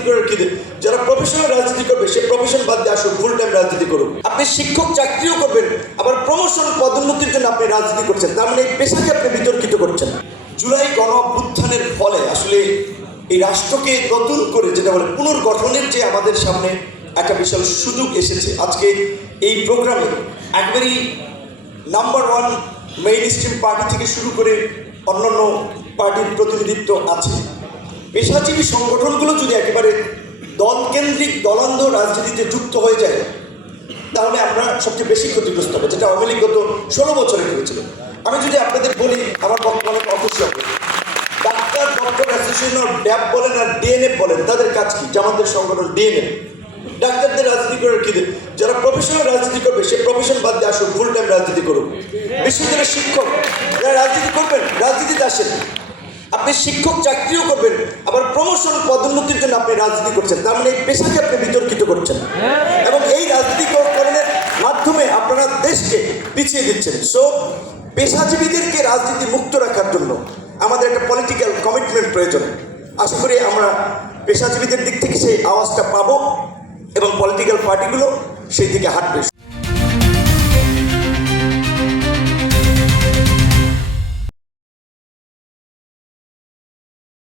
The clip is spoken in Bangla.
রাজনীতি করে কি? যারা প্রফেশনাল রাজনীতি করবে সে প্রফেশন বাদ দিয়ে আসুন ফুল টাইম রাজনীতি করুন আপনি শিক্ষক, চাকরিও করবেন, আবার প্রমোশন পদোন্নতির জন্য আপনি রাজনীতি করছেন, তার মানে এই পেশাকে আপনি বিতর্কিত করছেন। জুলাই গণ অভ্যুত্থানের ফলে আসলে এই রাষ্ট্রকে নতুন করে যেটা বলে পুনর্গঠনের যে আমাদের সামনে একটা বিশাল সুযোগ এসেছে। আজকে এই প্রোগ্রামে একবারই number one mainstream party থেকে শুরু করে অন্যান্য পার্টির প্রতিনিধিত্ব আছে। পেশাজীবী সংগঠনগুলো যদি একেবারে দলকেন্দ্রিক, দলান্ধ রাজনীতিতে যুক্ত হয়ে যায়, তাহলে আমরা সবচেয়ে বেশি ক্ষতিগ্রস্ত হবে, যেটা আওয়ামী লীগ গত ষোলো বছরে করেছিল। আমি যদি আপনাদের বলি, আমার বর্তমানে অখুশি হবে ডাক্তার ডক্টর অ্যাসোসিয়েশন অফ ড্যাব বলেন আর ডিএনএফ বলেন, তাদের কাজ কি? জামাতের সংগঠন ডিএনএফ ডাক্তারদের রাজনীতি করে কি? যারা প্রফেশনাল রাজনীতি করবে, সে প্রফেশন বাদ দিয়ে আসুন ফুল টাইম রাজনীতি করুন বিশ্ববিদ্যালয়ের শিক্ষক, যারা রাজনীতি করবেন, রাজনীতিতে আসেন। আপনি শিক্ষক চাকরিও করবেন আবার প্রমোশন পদোন্নতির জন্য আপনি রাজনীতি করছেন। তার মানে এই পেশাকে আপনি বিতর্কিত করছেন। এবং এই রাজনীতিকরণের মাধ্যমে আপনারা দেশকে পিছিয়ে দিচ্ছেন। সো পেশাজীবীদেরকে রাজনীতি মুক্ত রাখার জন্য আমাদের একটা পলিটিক্যাল কমিটমেন্ট প্রয়োজন। আশা করি আমরা পেশাজীবীদের দিক থেকে সেই আওয়াজটা পাবো এবং পলিটিক্যাল পার্টিগুলো সেই দিকে হাঁটবে।